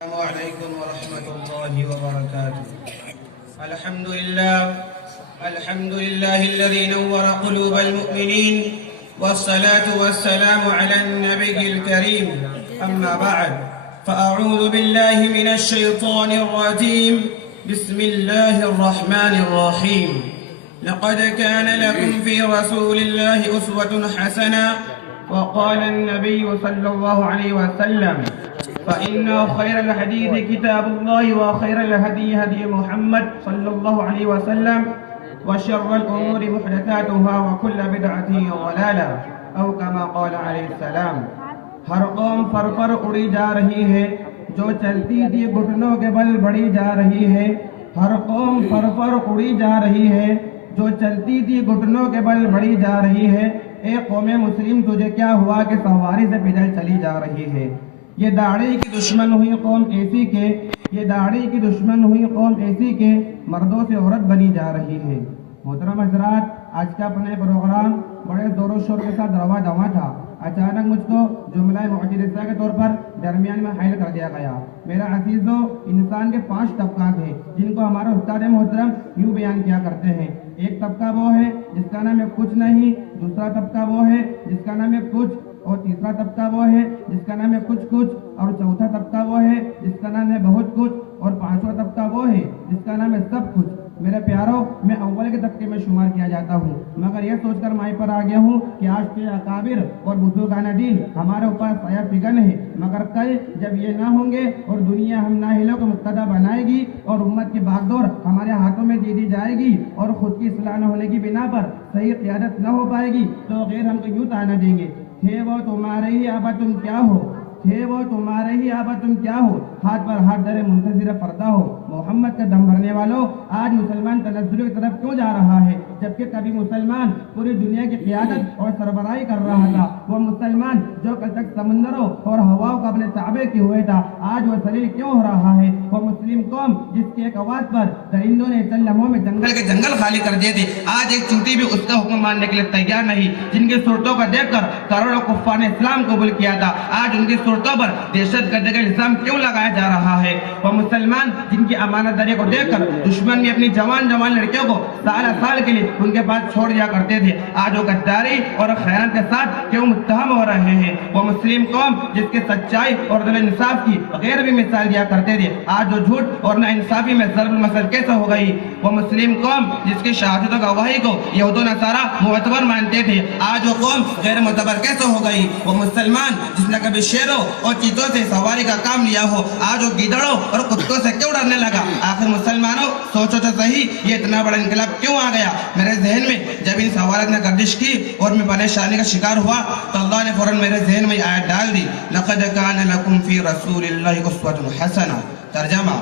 السلام عليكم ورحمة الله وبركاته. الحمد لله الذي نور قلوب المؤمنين، والصلاة والسلام على النبي الكريم. أما بعد، فأعوذ بالله من الشيطان الرجيم. بسم الله الرحمن الرحيم. لقد كان لكم في رسول الله أسوة حسنة. وقال النبي صلى الله عليه وسلم: فإن خير الحديث كتاب الله، وخير الهدي هدي محمد صلى الله عليه وسلم، وشر الأمور محدثاتها، وكل بدعة ضلالة، أو كما قال عليه السلام. ہر قوم پر اڑی جا رہی ہے، جو چلتی تھی گھٹنوں کے بل بڑھی جا رہی ہے. ہر قوم پر اڑی جا رہی ہے، جو چلتی تھی گھٹنوں کے بل بڑھی جا رہی ہے. اے قوم مسلم، تجھے کیا ہوا کہ سواری سے پیدل چلی جا رہی ہے؟ یہ داڑھی کی دشمن ہوئی قوم ایسی کے مردوں سے عورت بنی جا رہی ہے. محترم حضرات، آج کا اپنے پروگرام بڑے زور و شور کے ساتھ رواں دواں تھا. اچانک مجھ کو جملہ معجزہ کے طور پر درمیان میں حائل کر دیا گیا. میرا عزیزو، انسان کے 5 طبقات ہیں جن کو ہمارے استاد محترم یوں بیان کیا کرتے ہیں. ایک طبقہ وہ ہے جس کا نام ہے کچھ نہیں، دوسرا طبقہ وہ ہے جس کا نام ہے کچھ، اور تیسرا طبقہ وہ ہے جس کا نام ہے کچھ، اور چوتھا طبقہ وہ ہے جس کا نام ہے بہت کچھ، اور 5واں طبقہ وہ ہے جس کا نام ہے سب کچھ. میرے پیاروں، میں اول کے طبقے میں شمار کیا جاتا ہوں، مگر یہ سوچ کر مائی پر آ گیا ہوں کہ آج کے اکابر اور بزرگان دین ہمارے اوپر سایہ فگن ہے، مگر کل جب یہ نہ ہوں گے اور دنیا ہم نااہلوں کو مقتدی بنائے گی اور امت کی باغ دور ہمارے ہاتھوں میں دے دی جائے گی اور خود کی اصلاح نہ ہونے کی بنا پر صحیح قیادت نہ ہو پائے گی، تو غیر ہم کو یوں تانا دیں گے: تھے وہ تمہارے ہی آبا تم کیا ہو، تھے وہ تمہارے ہی آبا تم کیا ہو، ہاتھ پر ہاتھ درے منتظر پردہ ہو. محمد کا دم بھرنے والوں، آج مسلمان تنزل کی طرف کیوں جا رہا ہے جبکہ کبھی مسلمان پوری دنیا کی قیادت اور سربراہی کر رہا تھا؟ وہ مسلمان جو کل تک سمندروں اور ہواؤں کا اپنے تابع کیے ہوئے تھا، آج وہ ذلیل کیوں ہو رہا ہے؟ وہ مسلم قوم جس کی ایک آواز پر درندوں نے چند لمحوں میں جنگل خالی کر دیے تھے، آج ایک چونٹی بھی اس کا حکم ماننے کے لیے تیار نہیں. جن کی صورتوں کو دیکھ کر کروڑوں کفار نے اسلام قبول کیا تھا، آج ان کی صورتوں پر دہشت گردی کا الزام کیوں لگایا جا رہا ہے؟ وہ مسلمان جن کی امانت داری کو دیکھ کر دشمن بھی اپنی جوان لڑکیوں کو سال کے لیے ان کے پاس چھوڑ دیا کرتے تھے، آج وہ غداری اور خیانت کے ساتھ کیوں متہم ہو رہے ہیں؟ وہ مسلم قوم جس کی سچائی اور عدل انصاف کی غیر بھی مثال دیا کرتے تھے، آج وہ جھوٹ اور ناانصافی میں ضرب المثل کیسے ہو گئی؟ وہ مسلم قوم جس کی شہادت و گواہی کو یہود و نصارہ معتبر مانتے تھے، آج وہ قوم غیر معتبر کیسے ہو گئی؟ وہ مسلمان جس نے کبھی شیروں اور چیتوں سے سواری کا کام لیا ہو، آج وہ گیدڑوں اور کتوں سے کیوں ڈرنے لگا؟ آخر مسلمانوں، سوچو تو صحیح، یہ اتنا بڑا انقلاب کیوں آ گیا؟ میرے ذہن میں جب ان سوالات نے گردش کی اور میں پریشانی کا شکار ہوا تو اللہ نے فوراً میرے ذہن میں آیت ڈال دی: لقد کان لکم فی رسول اللہ اسوۃ حسنہ. ترجمہ: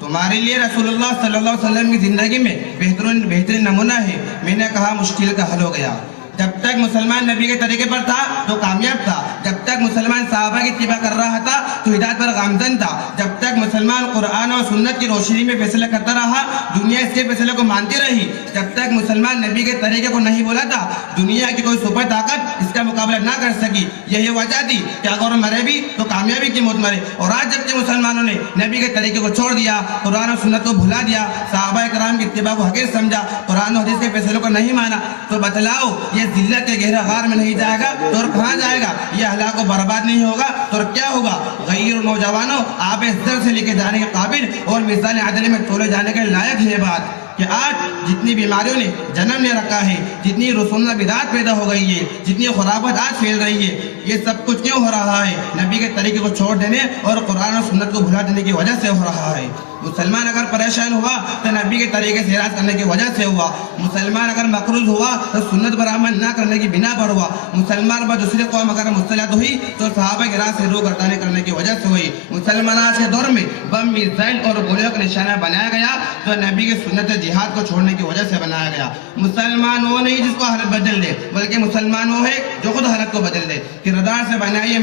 تمہارے لیے رسول اللہ صلی اللہ علیہ وسلم کی زندگی میں بہترین نمونہ ہے. میں نے کہا مشکل کا حل ہو گیا. جب تک مسلمان نبی کے طریقے پر تھا تو کامیاب تھا، جب تک مسلمان صحابہ کی اتباع کر رہا تھا تو ہدایت پر گامزن تھا، جب تک مسلمان قرآن اور سنت کی روشنی میں فیصلہ کرتا رہا دنیا اس کے فیصلے کو مانتی رہی، جب تک مسلمان نبی کے طریقے کو نہیں بولا تھا دنیا کی کوئی سپر طاقت اس کا مقابلہ نہ کر سکی. یہی وجہ تھی کہ اگر مرے بھی تو کامیابی کی موت مرے. اور آج جب کہ مسلمانوں نے نبی کے طریقے کو چھوڑ دیا، قرآن اور سنت کو بھلا دیا، صحابہ کرام کی اتباع کو حقیر سمجھا، قرآن و حدیث کے فیصلوں کو نہیں مانا، تو بتلاؤ یہ ذلت کے گہرے غار میں نہیں جائے گا تو اور کہاں جائے گا؟ یہ ہلاک و برباد نہیں ہوگا تو اور کیا ہوگا؟ غیر نوجوانوں، آپ اس در سے لے کے جانے کے قابل اور میزان عدل میں تولے جانے کے لائق ہے بات کہ آج جتنی بیماریوں نے جنم لے رکھا ہے، جتنی رسوم بدعات پیدا ہو گئی ہے، جتنی خرافات آج پھیل رہی ہے، یہ سب کچھ کیوں ہو رہا ہے؟ نبی کے طریقے کو چھوڑ دینے اور قرآن اور سنت کو بھلا دینے کی وجہ سے ہو رہا ہے. مسلمان اگر پریشان ہوا تو نبی کے طریقے سے اعراض کرنے کی وجہ سے ہوا. مسلمان اگر مقروض ہوا تو سنت پر عمل نہ کرنے کی بنا پر ہوا. مسلمان پر دوسری قوم اگر مصطلح ہوئی تو صحابہ کرام سے روگردانی کرنے کی وجہ سے ہوئی. مسلمان آج کے دور میں بم، میزائل اور گولیوں کا نشانہ بنایا گیا تو نبی کی سنت جہاد کو چھوڑنے کی وجہ سے بنایا گیا. مسلمان وہ نہیں جس کو حالت بدل دے، بلکہ مسلمان وہ ہے جو خود حالت کو بدل دے. کردار سے بنائیے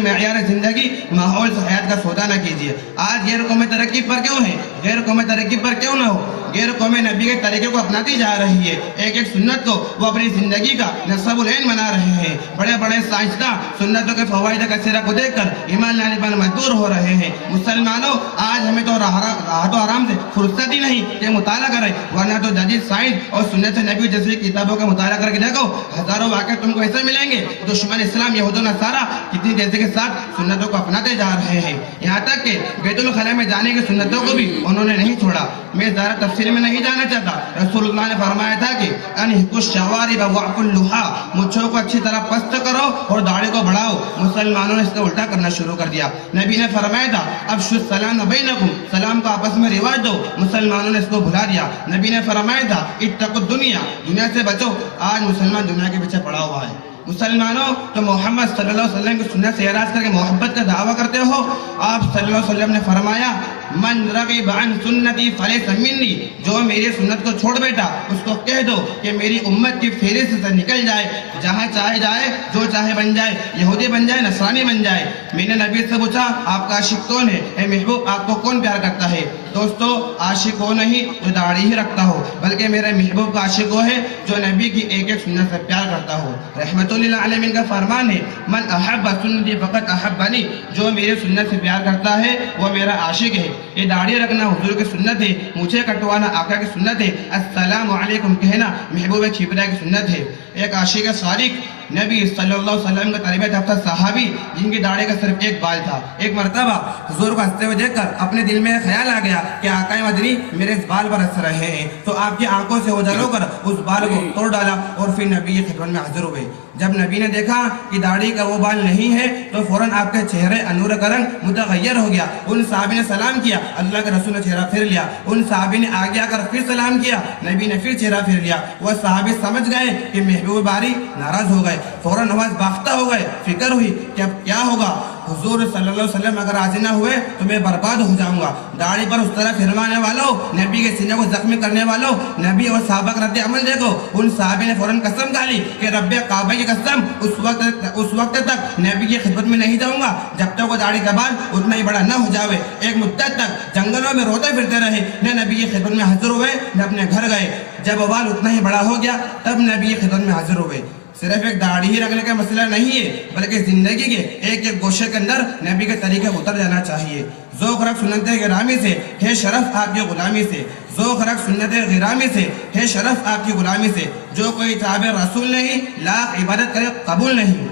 معیار زندگی، ماحول سے حیات کا سودا نہ کیجیے. آج غیر قومی ترقی پر کیوں ہے؟ غیر قومی ترقی پر کیوں نہ ہو؟ غیر قوم نبی کے طریقے کو اپناتی جا رہی ہے. ایک ایک سنت کو وہ اپنی زندگی کا نصب العین بنا رہے ہیں. بڑے بڑے سائنسداں سنتوں کے فوائد کثیرہ کو دیکھ کر ایمان لانے پر مجبور ہو رہے ہیں. مسلمانوں آج ہمیں تو راحت و آرام سے فرصت ہی نہیں کہ مطالعہ کریں، ورنہ تو جدید سائنس اور سنت نبی جیسی کتابوں کا مطالعہ کر کے دیکھو، ہزاروں واقع تم کو ایسے ملیں گے. دشمن اسلام یہود و نصارہ کتنی تیزی کے ساتھ سنتوں کو اپناتے جا رہے ہیں، یہاں تک کہ بیت الخلاء میں جانے کی سنتوں کو بھی انہوں نے نہیں چھوڑا. میں زیادہ تفصیل میں نہیں جانا چاہتا. رسول اللہ نے فرمایا تھا کہ انحکوا الشوارب واعفوا اللحى، مونچھوں کو اچھی طرح پست کرو اور داڑھی کو بڑھاؤ. مسلمانوں نے اس کا الٹا کرنا شروع کر دیا. نبی نے فرمایا تھا افشوا السلام بینکم، سلام کو آپس میں رواج دو. مسلمانوں نے اس کو بھلا دیا. نبی نے فرمایا تھا اتقوا الدنیا، دنیا سے بچو. آج مسلمان دنیا کے پیچھے پڑا ہوا ہے. مسلمانوں تو محمد صلی اللہ علیہ وسلم کی سنت سے اعراض کر کے محبت کا دعویٰ کرتے ہو. آپ صلی اللہ علیہ وسلم نے فرمایا من رغب عن سنتی فلیس منی، جو میری سنت کو چھوڑ بیٹا اس کو کہہ دو کہ میری امت کی فہرست سے نکل جائے. جہاں چاہے جائے، جو چاہے بن جائے، یہودی بن جائے، نصرانی بن جائے. میں نے نبی سے پوچھا آپ کا عاشق کون ہے؟ اے محبوب آپ کو کون پیار کرتا ہے؟ دوستو عاشق وہ نہیں جو داڑھی ہی رکھتا ہو، بلکہ میرے محبوب کا عاشق وہ ہے جو نبی کی ایک ایک سنت سے پیار کرتا ہو. رحمت للعالمین کا فرمان ہے من احب سنتی فقط احبنی، جو میری سنت سے پیار کرتا ہے وہ میرا عاشق ہے. یہ داڑھی رکھنا حضور کی سنت ہے، مونچھیں کٹوانا آقا کی سنت ہے، السلام علیکم کہنا محبوب کبریٰ کی سنت ہے. ایک عاشق صادق نبی صلی اللہ علیہ وسلم کا تربیت یافتہ صحابی جن کی داڑھی کا صرف ایک بال تھا، ایک مرتبہ حضور کو ہنستے ہوئے دیکھ کر اپنے دل میں خیال آ گیا کہ آقا مدنی میرے اس بال پر ہنس رہے ہیں، تو آپ کی آنکھوں سے اوجھل ہو کر اس بال کو توڑ ڈالا اور پھر نبی کی خدمت میں حاضر ہوئے. جب نبی نے دیکھا کہ داڑھی کا وہ بال نہیں ہے تو فوراً آپ کے چہرے انور کا رنگ متغیر ہو گیا. ان صحابی نے سلام کیا، اللہ کے رسول نے چہرہ پھیر لیا. ان صحابی نے آگے آ کر پھر سلام کیا، نبی نے پھر چہرہ پھیر لیا. وہ صحابی سمجھ گئے کہ محبوب باری ناراض ہو گئے، فوراً آواز باختہ ہو گئے. فکر ہوئی کہ اب کیا ہوگا. حضور صلی اللہ علیہ وسلم اگر راضی نہ ہوئے تو میں برباد ہو جاؤں گا. داڑھی پر اس طرح پھروانے والوں، نبی کے سینے کو زخمی کرنے والوں، نبی اور صحابہ کا رد عمل دیکھو. ان صحابی نے فوراً قسم کھا لی کہ رب کعبہ کی قسم اس وقت تک نبی کی خدمت میں نہیں جاؤں گا جب تک وہ داڑھی کا بال اتنا ہی بڑا نہ ہو جاوے. ایک مدت تک جنگلوں میں روتے پھرتے رہے، نہ نبی کی خدمت میں حاضر ہوئے نہ اپنے گھر گئے. جب وہ بال اتنا ہی بڑا ہو گیا تب نبی کی خدمت میں حاضر ہوئے. صرف ایک داڑھی ہی رکھنے کا مسئلہ نہیں ہے، بلکہ زندگی کے ایک ایک گوشے کے اندر نبی کے طریقے اتر جانا چاہیے. ذوق رکھ سنت غرامی سے ہے شرف آپ کی غلامی سے، ذوق رکھ سنت غرامی سے ہے شرف آپ کی غلامی سے. جو کوئی تابع رسول نہیں لاکھ عبادت کرے قبول نہیں.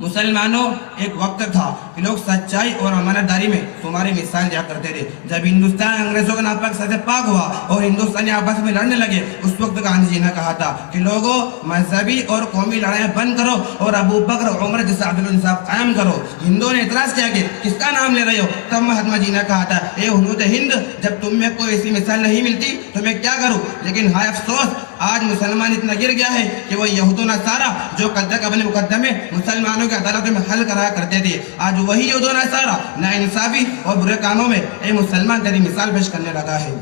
مسلمانوں ایک وقت تھا کہ لوگ سچائی اور امانت داری میں تمہاری مثال دیا کرتے تھے. جب ہندوستان انگریزوں کے ناپاک سے پاک ہوا اور ہندوستانی آپس میں لڑنے لگے، اس وقت گاندھی جی نے کہا تھا کہ لوگوں مذہبی اور قومی لڑائیاں بند کرو اور ابو بکر عمر جیسا عدل انصاف قائم کرو. ہندوؤں نے اعتراض کیا کہ کس کا نام لے رہے ہو؟ تب مہاتما جی نے کہا تھا اے حنوت ہند، جب تم میں کوئی ایسی مثال نہیں ملتی تو میں کیا کروں. لیکن ہائے افسوس آج مسلمان اتنا گر گیا ہے کہ وہ یہود و نصارہ جو کل تک اپنے مقدمے مسلمانوں کی عدالتوں میں حل کرایا کرتے تھے، آج وہی یہود و نصارہ ناانصافی اور برے کاموں میں اے مسلمان تیری مثال پیش کرنے لگا ہے.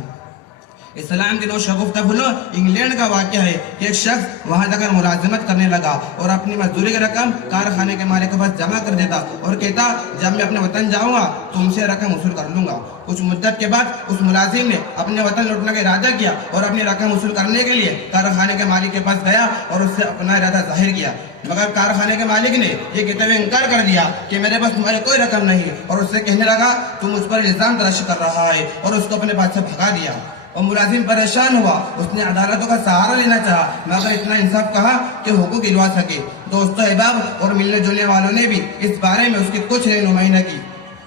اسلام کے دو شگفتہ بھولو. انگلینڈ کا واقعہ ہے کہ ایک شخص وہاں جا کر ملازمت کرنے لگا اور اپنی مزدوری کی رقم کارخانے کے مالک کے پاس جمع کر دیتا اور کہتا جب میں اپنے وطن جاؤں گا تم سے رقم وصول کر لوں گا. کچھ مدت کے بعد اس ملازم نے اپنے وطن لوٹنے کا ارادہ کیا اور اپنی رقم وصول کرنے کے لیے کارخانے کے مالک کے پاس گیا اور اس سے اپنا ارادہ ظاہر کیا. مگر کارخانے کے مالک نے یہ کہتے ہوئے انکار کر دیا کہ میرے پاس تمہاری کوئی رقم نہیں، اور اس سے کہنے لگا تم اس پر الزام تراش کر رہا ہے، اور اس کو اپنے پاس سے بھگا دیا. اور ملازم پریشان ہوا، اس نے عدالتوں کا سہارا لینا چاہا مگر اتنا انصاف کہا کہ حقوق دلوا سکے. دوستو احباب اور ملنے جلنے والوں نے بھی اس بارے میں اس کی کچھ رہنمائی نہ کی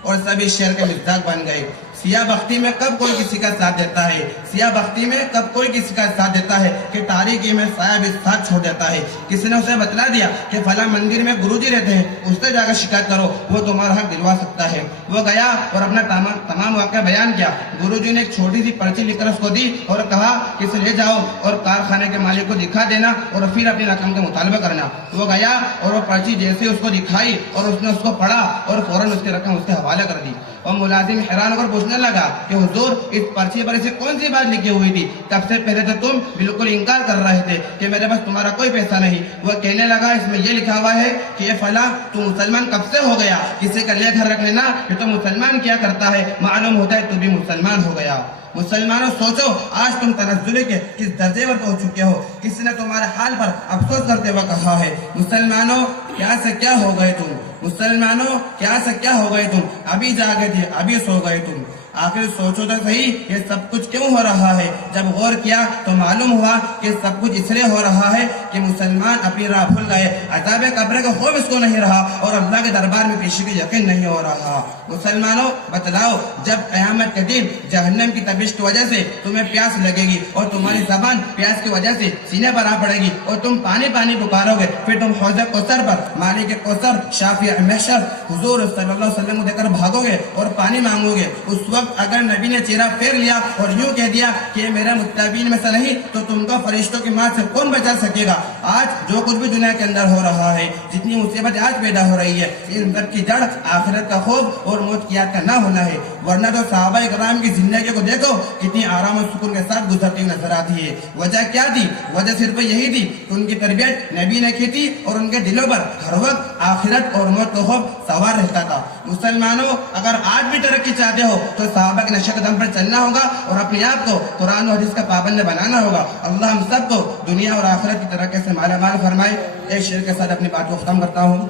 اور سب اس شہر کے مزداق بن گئے. سیاہ بختی میں کب کوئی کسی کا ساتھ دیتا ہے، سیاہ بختی میں کب کوئی کسی کا ساتھ دیتا ہے کہ تاریکی میں سایہ بھی ساتھ چھوڑ دیتا ہے. کسی نے اسے بتلا دیا کہ فلاں مندر میں گرو جی رہتے ہیں، اس سے جا کر شکایت کرو، وہ تمہارا حق دلوا سکتا ہے. وہ گیا اور اپنا تمام واقعہ بیان کیا. گرو جی نے ایک چھوٹی سی پرچی لکھ کر اس کو دی اور کہا کہ اسے لے جاؤ اور کارخانے کے مالک کو دکھا دینا اور پھر اپنی رقم کا مطالبہ کرنا. وہ گیا اور وہ پرچی جیسے اس کو دکھائی اور اس نے اس کو پڑھا اور فوراً اس کی رقم اس کے حوالے حوالہ کر دی اور ملازم حیران ہو کر پوچھنے لگا کہ حضور اس پرچی پر اسے کون سی بات لکھی ہوئی تھی؟ تب سے پہلے تو تم بالکل انکار کر رہے تھے کہ میرے پاس تمہارا کوئی پیسہ نہیں۔ وہ کہنے لگا اس میں یہ لکھا ہوا ہے کہ اے فلاں تو مسلمان کب سے ہو گیا؟ کسی کا لے گھر رکھ لینا یہ تو مسلمان کیا کرتا ہے، معلوم ہوتا ہے تو بھی مسلمان ہو گیا۔ مسلمانوں سوچو آج تم تنزل کے کس درجے پر پہنچ چکے ہو، کسی نے تمہارے حال پر افسوس کرتے ہوئے کہا ہے مسلمانوں کیا سے کیا ہو گئے تم، مسلمانوں کیا سے کیا ہو گئے تم، ابھی جاگے تھے ابھی سو گئے تم۔ آخر سوچو تو صحیح یہ سب کچھ کیوں ہو رہا ہے؟ جب غور کیا تو معلوم ہوا کہ سب کچھ اس لیے ہو رہا ہے کہ مسلمان اپنی راہ بھول گئے، عذاب قبر کا خوف اس کو نہیں رہا اور اللہ کے دربار میں پیشی کا یقین نہیں ہو رہا۔ مسلمانوں بتلاؤ جب قیامت کے دن جہنم کی تپش کی وجہ سے تمہیں پیاس لگے گی اور تمہاری زبان پیاس کی وجہ سے سینے پر آ پڑے گی اور تم پانی پانی پکارو گے، پھر تم حوض کوثر پر مالک کوثر شافع محشر حضور صلی اللہ علیہ وسلم کو دے کر بھاگو گے اور پانی مانگو گے۔ اس وقت اگر نبی نے چہرہ پھیر لیا اور یوں کہہ دیا کہ میرے متبعین میں سے نہیں تو تم کو فرشتوں کی ماں سے کون بچا سکے گا؟ آج جو کچھ بھی دنیا کے اندر ہو رہا ہے، جتنی مصیبت آج پیدا ہو رہی ہے، ان سب کی جڑ آخرت کا خوف اور موت کی یاد کا نہ ہونا ہے۔ ورنہ تو صحابہ کرام کی زندگی کو دیکھو کتنی آرام و سکون کے ساتھ گزرتی نظر آتی ہے۔ وجہ کیا تھی؟ وجہ صرف یہی تھی کہ ان کی تربیت نبی نے کی تھی اور ان کے دلوں پر ہر وقت آخرت اور موت کا خوف سوار رہتا تھا۔ مسلمانوں اگر آج بھی ترقی چاہتے ہو تو صحابہ کے نقش قدم پر چلنا ہوگا اور اپنے آپ کو قرآن و حدیث کا پابند بنانا ہوگا۔ اللہ ہم سب کو دنیا اور آخرت کی ترقی سے مالا مال فرمائے۔ ایک شعر کے ساتھ اپنی بات کو ختم کرتا ہوں۔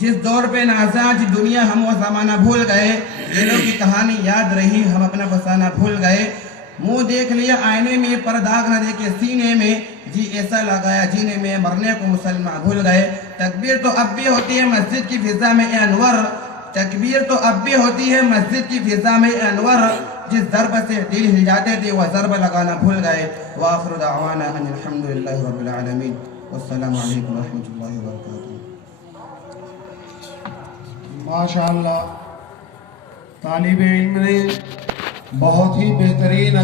جس دور پہ نازاج دنیا ہم وہ زمانہ بھول گئے، دلوں کی کہانی یاد رہی ہم اپنا فسانہ بھول گئے، منہ دیکھ لیا آئینے میں پر داغ نہ دیکھے سینے میں، جی ایسا لگایا جینے میں مرنے کو مسلمان بھول گئے۔ تکبیر تو اب بھی ہوتی ہے مسجد کی فضا میں اے انور، تکبیر تو اب بھی ہوتی ہے مسجد کی فضا میں اے انور، جس ضرب سے دل ہل جاتے تھے وہ ضرب لگانا بھول گئے۔ وآخر دعوانا ان الحمدللہ رب العالمین والسلام علیکم ورحمۃ اللہ وبرکاتہ۔ ماشاءاللہ طالب علم نے بہت ہی بہترین